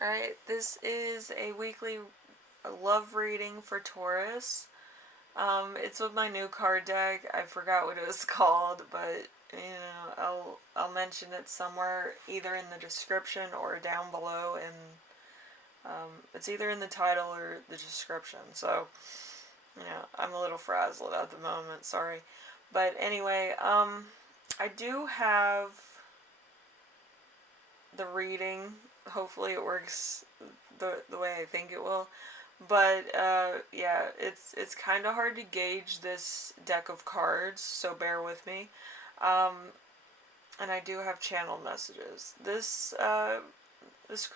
Alright, this is a weekly love reading for Taurus. It's with my new card deck. I forgot what it was called, but I'll mention it somewhere, either in the description or down below, and it's either in the title or the description. So, I'm a little frazzled at the moment, sorry. But anyway, I do have the reading. Hopefully it works the way I think it will. But yeah, it's kind of hard to gauge this deck of cards, so bear with me. Um, and I do have channel messages. This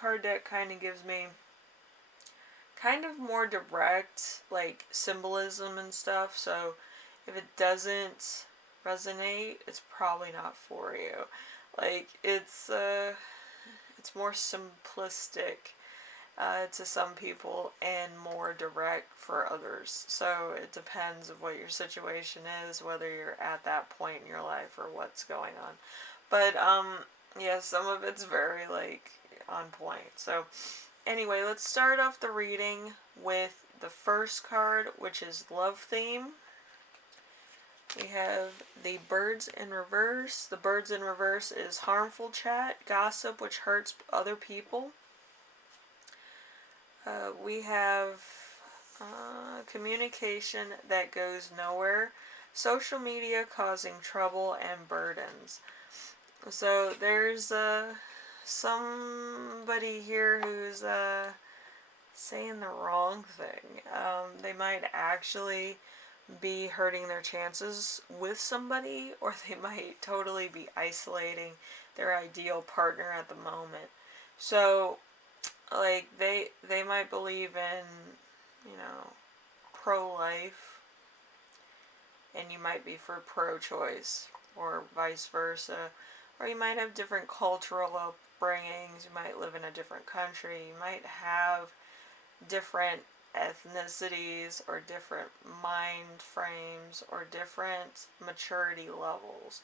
card deck kind of gives me kind of more direct, like, symbolism and stuff. So if it doesn't resonate, it's probably not for you. Like, it's more simplistic to some people and more direct for others. So it depends of what your situation is, whether you're at that point in your life or what's going on. But yeah, some of it's very like on point. So anyway, let's start off the reading with the first card, which is love theme. We have the birds in reverse. The birds in reverse is harmful chat, gossip which hurts other people. We have communication that goes nowhere, social media causing trouble, and burdens. So there's somebody here who's saying the wrong thing. They might actually be hurting their chances with somebody, or they might totally be isolating their ideal partner at the moment. So like they might believe in, pro-life, and you might be for pro-choice, or vice versa. Or you might have different cultural upbringings, you might live in a different country, you might have different ethnicities or different mind frames or different maturity levels.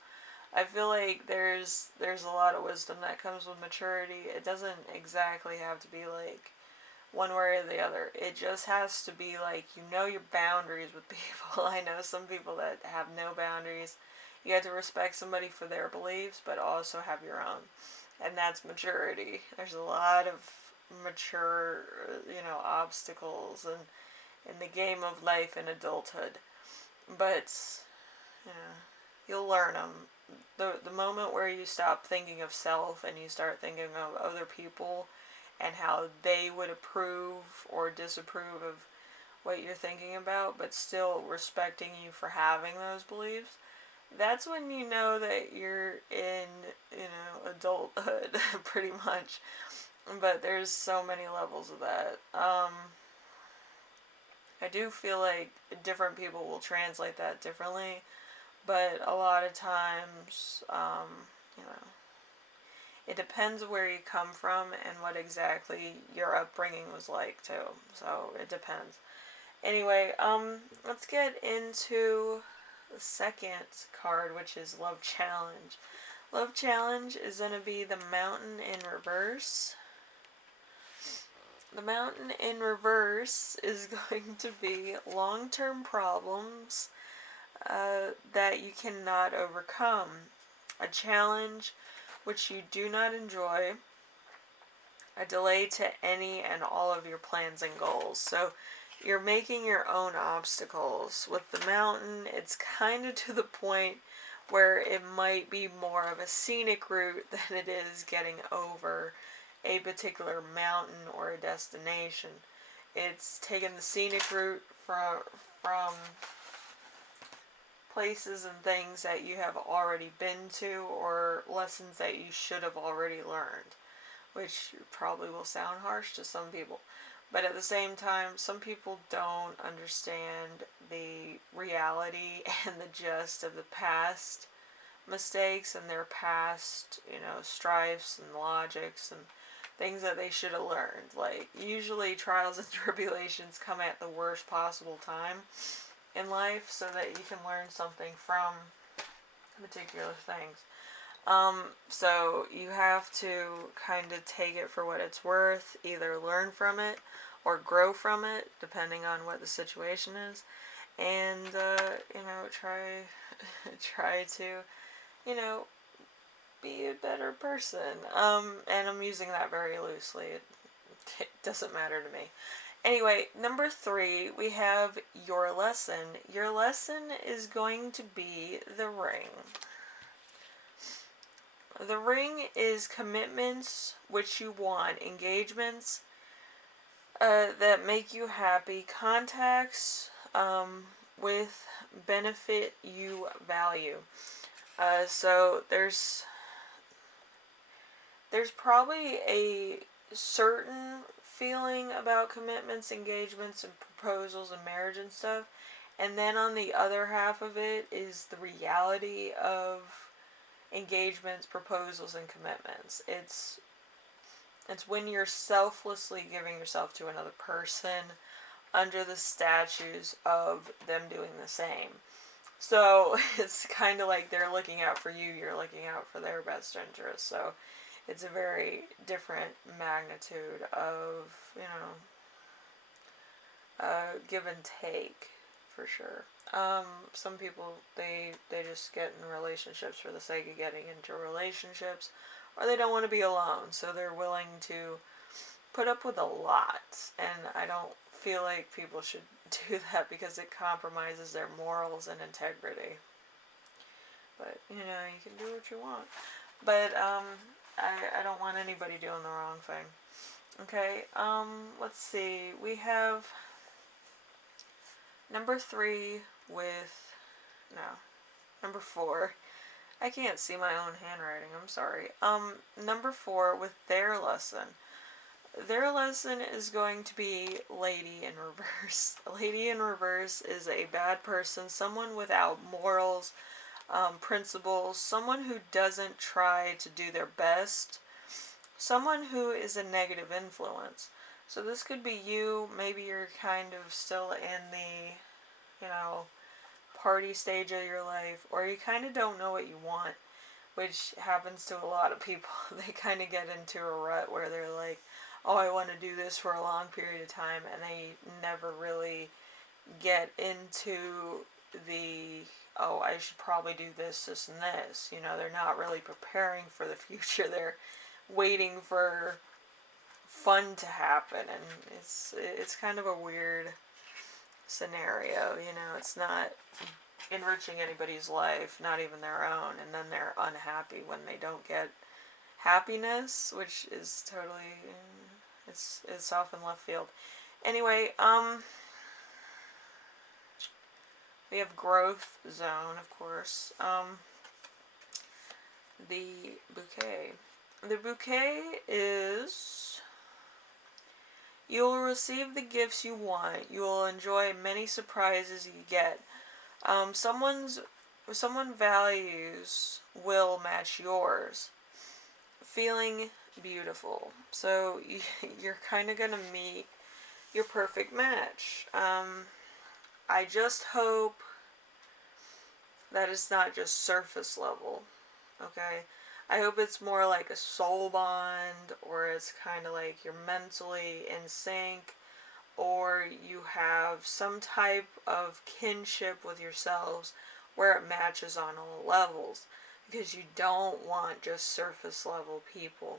I feel like there's a lot of wisdom that comes with maturity. It doesn't exactly have to be like one way or the other. It just has to be like, your boundaries with people. I know some people that have no boundaries. You have to respect somebody for their beliefs, but also have your own. And that's maturity. There's a lot of mature, obstacles in the game of life and adulthood. But, you know, you'll learn them. The moment where you stop thinking of self and you start thinking of other people and how they would approve or disapprove of what you're thinking about, but still respecting you for having those beliefs, that's when you know that you're in, adulthood, pretty much. But there's so many levels of that. I do feel like different people will translate that differently, but a lot of times, you know, it depends where you come from and what exactly your upbringing was like too. So it depends. Anyway, let's get into the second card, which is Love Challenge. Love Challenge is going to be the Mountain in reverse. The Mountain in reverse is going to be long-term problems that you cannot overcome. A challenge which you do not enjoy. A delay to any and all of your plans and goals. So you're making your own obstacles. With the mountain, it's kind of to the point where it might be more of a scenic route than it is getting over a particular mountain or a destination. It's taking the scenic route from places and things that you have already been to, or lessons that you should have already learned, which probably will sound harsh to some people. But at the same time, some people don't understand the reality and the gist of the past mistakes and their past, strifes and logics and things that they should have learned. Like, usually trials and tribulations come at the worst possible time in life so that you can learn something from particular things. So you have to kind of take it for what it's worth, either learn from it or grow from it, depending on what the situation is, and try try to be a better person. And I'm using that very loosely. It doesn't matter to me. Anyway, number 3, we have your lesson. Your lesson is going to be the ring. The ring is commitments which you want, engagements that make you happy, contacts with benefit you value. So there's probably a certain feeling about commitments, engagements, and proposals and marriage and stuff. And then on the other half of it is the reality of engagements, proposals, and commitments. It's when you're selflessly giving yourself to another person under the statutes of them doing the same. So it's kind of like they're looking out for you, you're looking out for their best interest. So it's a very different magnitude of, give and take, for sure. Some people, they just get in relationships for the sake of getting into relationships, or they don't want to be alone, so they're willing to put up with a lot. And I don't feel like people should do that because it compromises their morals and integrity. But, you can do what you want. But, I don't want anybody doing the wrong thing. Okay, let's see. We have number 3 with, no, number 4. I can't see my own handwriting, I'm sorry. Number 4 with their lesson. Their lesson is going to be Lady in Reverse. Lady in Reverse is a bad person, someone without morals, principles, someone who doesn't try to do their best, someone who is a negative influence. So this could be you. Maybe you're kind of still in the, party stage of your life, or you kind of don't know what you want, which happens to a lot of people. They kind of get into a rut where they're like, oh, I want to do this for a long period of time, and they never really get into the, oh, I should probably do this, this, and this. They're not really preparing for the future. They're waiting for fun to happen, and it's kind of a weird scenario. It's not enriching anybody's life, not even their own, and then they're unhappy when they don't get happiness, which is totally, it's off in left field. Anyway, we have growth zone, of course. The bouquet. The bouquet is, you will receive the gifts you want. You will enjoy many surprises you get. Someone values will match yours. Feeling beautiful. So you're kind of going to meet your perfect match. I just hope that it's not just surface level. Okay? I hope it's more like a soul bond, or it's kind of like you're mentally in sync, or you have some type of kinship with yourselves where it matches on all levels, because you don't want just surface level people,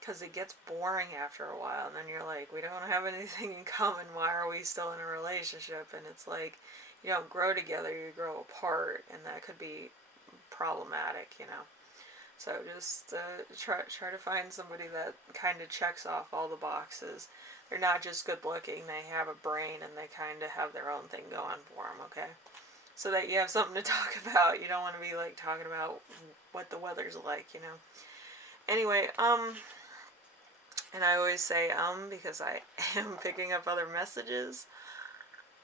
because it gets boring after a while, and then you're like, we don't have anything in common, why are we still in a relationship? And it's like, you don't grow together, you grow apart, and that could be problematic. So just try to find somebody that kind of checks off all the boxes. They're not just good looking, they have a brain, and they kind of have their own thing going for them, okay? So that you have something to talk about. You don't want to be like talking about what the weather's like, Anyway, and I always say because I am picking up other messages.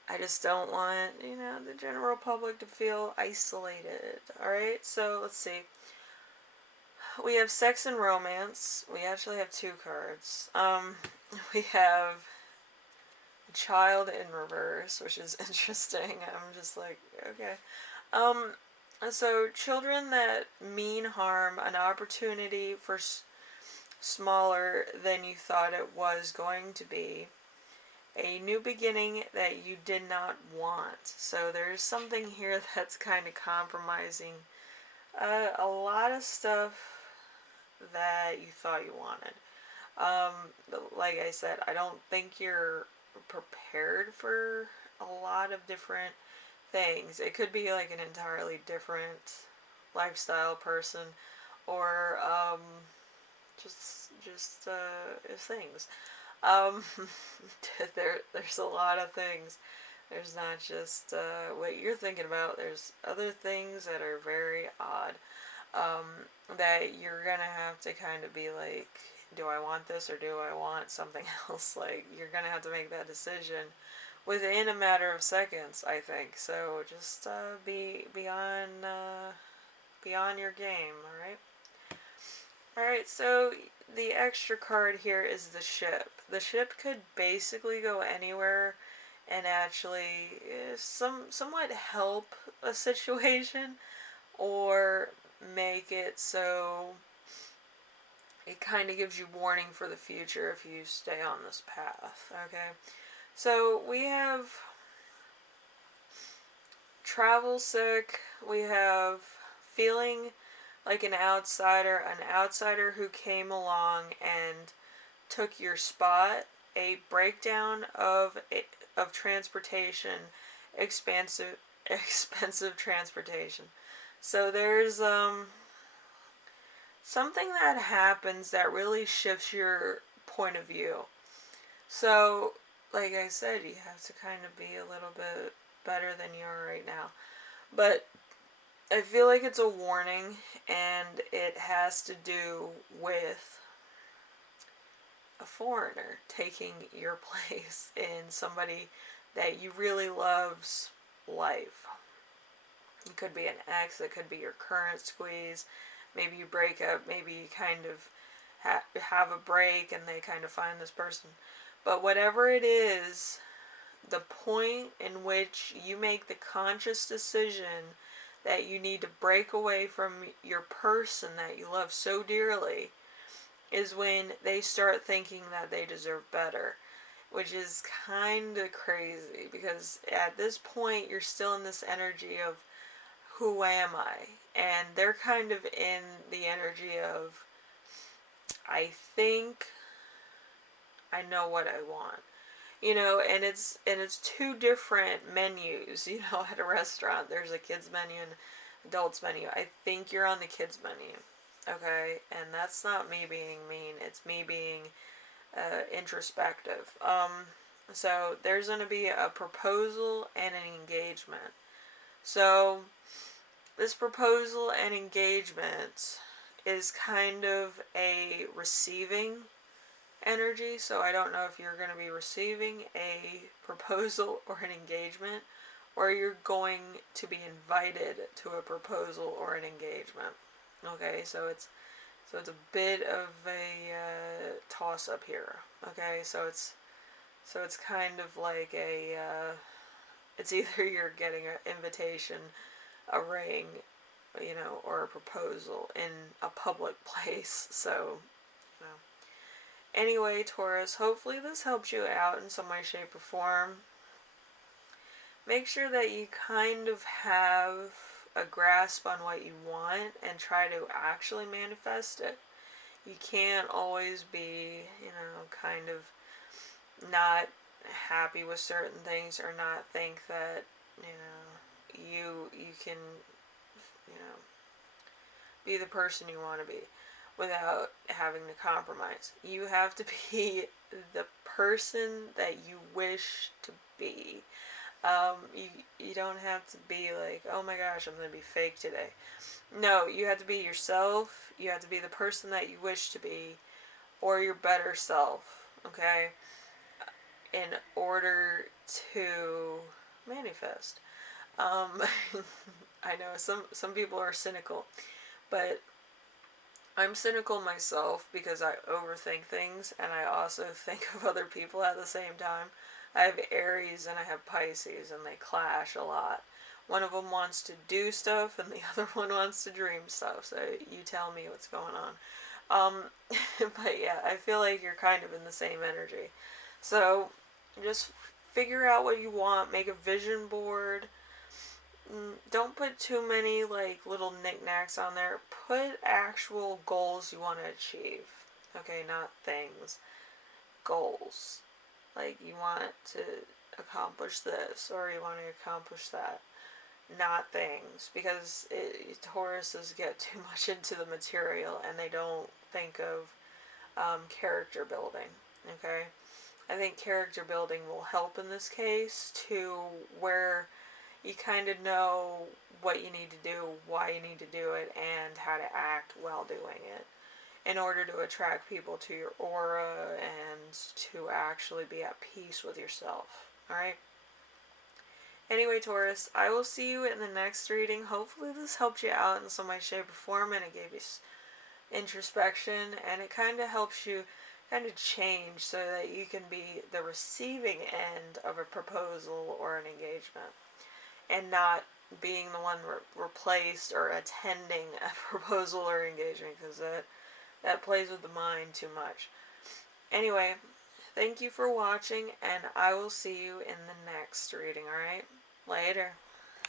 I just don't want, the general public to feel isolated. Alright, so let's see. We have sex and romance. We actually have 2 cards. We have child in reverse, which is interesting. I'm just like, okay. So children that mean harm, an opportunity for smaller than you thought it was going to be, a new beginning that you did not want. So there's something here that's kind of compromising a lot of stuff that you thought you wanted. Um, like I said, I don't think you're prepared for a lot of different things. It could be like an entirely different lifestyle person, or things. Um, there's a lot of things. There's not just what you're thinking about. There's other things that are very odd, that you're gonna have to kind of be like, do I want this or do I want something else? Like, you're gonna have to make that decision within a matter of seconds, I think. So just be on your game. All right. All right. So the extra card here is the ship. The ship could basically go anywhere and actually somewhat help a situation, or make it so it kind of gives you warning for the future if you stay on this path. Okay, so we have travel sick, we have feeling like an outsider who came along and took your spot, a breakdown of transportation, expensive expensive transportation. So there's something that happens that really shifts your point of view. So, like I said, you have to kind of be a little bit better than you are right now. But I feel like it's a warning, and it has to do with a foreigner taking your place in somebody that you really love's life. It could be an ex, it could be your current squeeze. Maybe you break up, maybe you kind of have a break and they kind of find this person. But whatever it is, the point in which you make the conscious decision that you need to break away from your person that you love so dearly is when they start thinking that they deserve better, which is kind of crazy, because at this point you're still in this energy of, who am I? And they're kind of in the energy of, I think I know what I want. And it's two different menus, at a restaurant. There's a kids menu and adults menu. I think you're on the kids menu. Okay? And that's not me being mean. It's me being introspective. So there's going to be a proposal and an engagement. So this proposal and engagement is kind of a receiving energy. So I don't know if you're going to be receiving a proposal or an engagement, or you're going to be invited to a proposal or an engagement. Okay, so it's a bit of a toss up here. Okay, so it's kind of like it's either you're getting an invitation, a ring, or a proposal in a public place. So, anyway, Taurus, hopefully this helps you out in some way, shape, or form. Make sure that you kind of have a grasp on what you want and try to actually manifest it. You can't always be, kind of not happy with certain things, or not think that, you can, be the person you want to be without having to compromise. You have to be the person that you wish to be. You don't have to be like, oh my gosh, I'm going to be fake today. No, you have to be yourself. You have to be the person that you wish to be, or your better self, okay, in order to manifest. I know some people are cynical, but I'm cynical myself because I overthink things, and I also think of other people at the same time. I have Aries and I have Pisces, and they clash a lot One of them wants to do stuff and the other one wants to dream stuff. So you tell me what's going on. But yeah, I feel like you're kind of in the same energy. So just figure out what you want, make a vision board. Don't put too many like little knickknacks on there. Put actual goals you want to achieve. Okay, not things. Goals. Like you want to accomplish this or you want to accomplish that. Not things. Because Tauruses get too much into the material and they don't think of character building. Okay? I think character building will help in this case to where you kind of know what you need to do, why you need to do it, and how to act while doing it in order to attract people to your aura and to actually be at peace with yourself. Alright? Anyway, Taurus, I will see you in the next reading. Hopefully this helped you out in some way, shape, or form, and it gave you introspection, and it kind of helps you kind of change so that you can be the receiving end of a proposal or an engagement and not being the one replaced or attending a proposal or engagement, because that plays with the mind too much. Anyway, thank you for watching, and I will see you in the next reading, alright? Later.